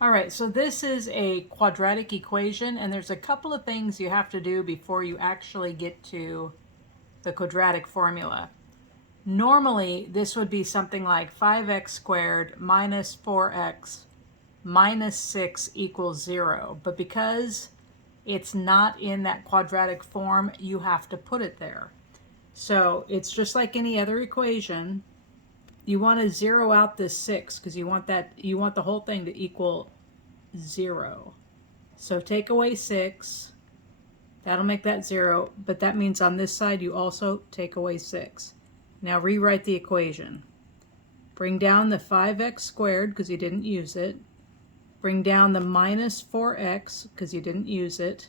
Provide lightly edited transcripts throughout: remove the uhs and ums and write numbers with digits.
All right, so this is a quadratic equation, and there's a couple of things you have to do before you actually get to the quadratic formula. Normally, this would be something like 5x squared minus 4x minus 6 equals 0. But because it's not in that quadratic form, you have to put it there. So it's just like any other equation. You want to zero out this 6 because you want the whole thing to equal 0. So take away 6. That'll make that 0, but that means on this side you also take away 6. Now rewrite the equation. Bring down the 5x squared because you didn't use it. Bring down the minus 4x because you didn't use it.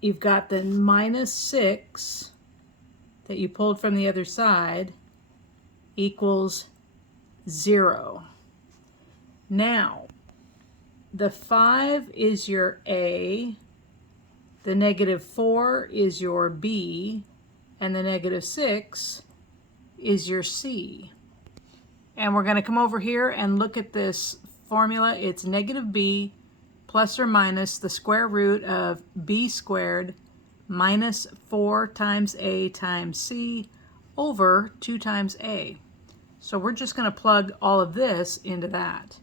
You've got the minus 6 that you pulled from the other side equals 0. Now, the 5 is your A, the negative 4 is your B, and the negative 6 is your C. And we're going to come over here and look at this formula. It's negative B plus or minus the square root of B squared minus 4 times A times C over 2 times A. So we're just going to plug all of this into that.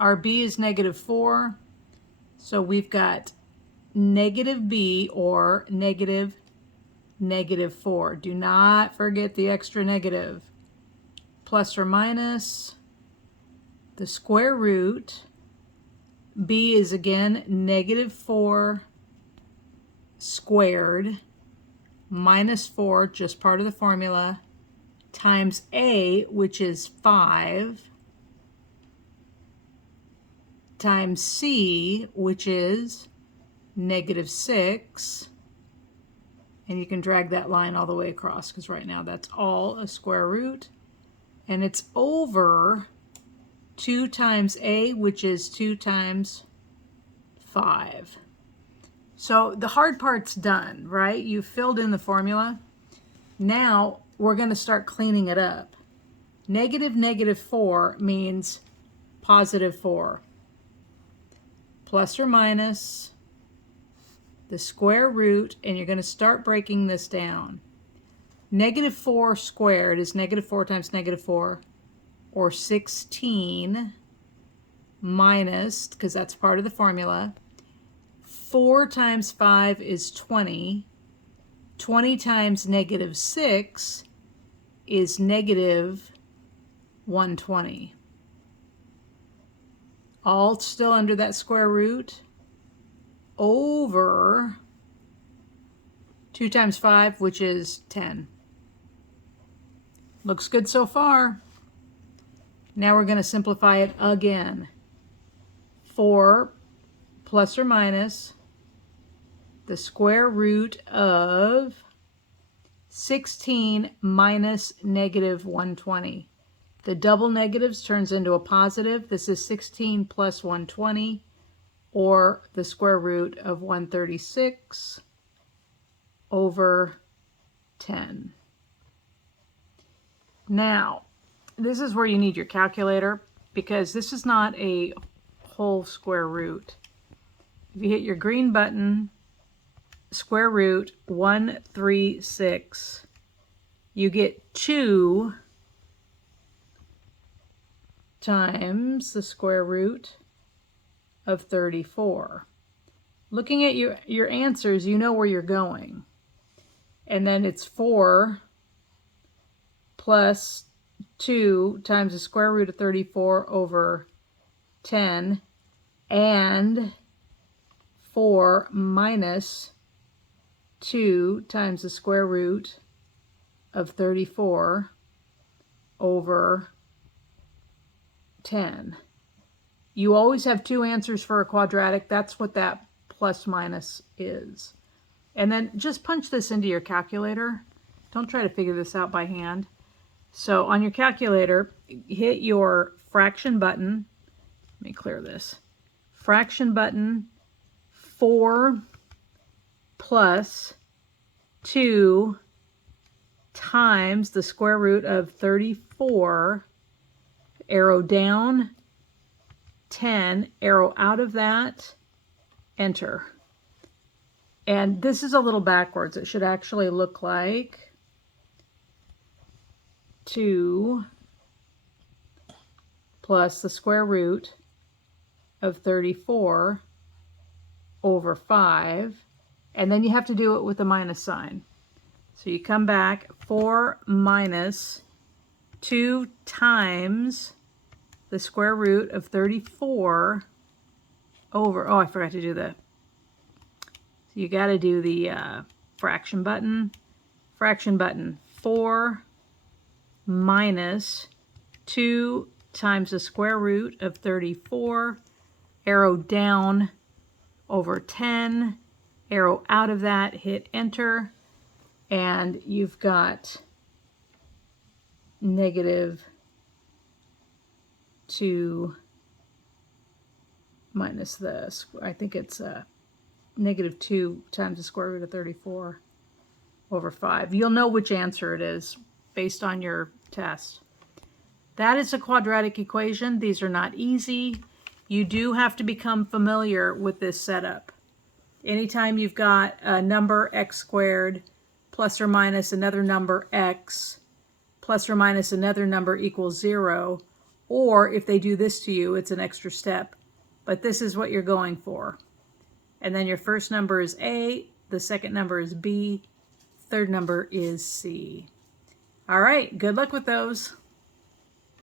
Our B is negative 4, so we've got negative B or negative 4. Do not forget the extra negative. Plus or minus the square root. B is again negative 4 squared minus 4, just part of the formula, times A, which is 5, times C, which is negative 6. And you can drag that line all the way across because right now that's all a square root. And it's over 2 times A, which is 2 times 5. So the hard part's done, right? You filled in the formula. Now we're going to start cleaning it up. Negative 4 means positive 4. Plus or minus the square root, and you're going to start breaking this down. Negative 4 squared is negative 4 times negative 4, or 16, minus, because that's part of the formula, 4 times 5 is 20. 20 times negative 6 is negative 120. All still under that square root, over 2 times 5, which is 10. Looks good so far. Now we're going to simplify it again. 4 plus or minus the square root of 16 minus negative 120. The double negatives turns into a positive. This is 16 plus 120, or the square root of 136 over 10. Now, this is where you need your calculator because this is not a whole square root. If you hit your green button, square root 136, you get 2 times the square root of 34. Looking at your answers, you know where you're going. And then it's 4 plus 2 times the square root of 34 over 10, and 4 minus 2 times the square root of 34 over 10. You always have 2 answers for a quadratic. That's what that plus minus is. And then just punch this into your calculator. Don't try to figure this out by hand. So on your calculator, hit your fraction button. Let me clear this. Fraction button, 4 plus 2 times the square root of 34, arrow down, 10, arrow out of that, enter. And this is a little backwards. It should actually look like 2 plus the square root of 34 over 5. And then you have to do it with the minus sign. So you come back, 4 minus 2 times the square root of 34 over, oh, I forgot to do the, so you got to do the fraction button. Fraction button, 4 minus 2 times the square root of 34, arrow down over 10, arrow out of that, hit enter, and you've got negative 2 minus the, I think it's negative 2 times the square root of 34 over 5. You'll know which answer it is based on your test. That is a quadratic equation. These are not easy. You do have to become familiar with this setup. Anytime you've got a number x squared plus or minus another number x plus or minus another number equals 0, or if they do this to you, it's an extra step. But this is what you're going for. And then your first number is A, the second number is B, third number is C. All right, good luck with those.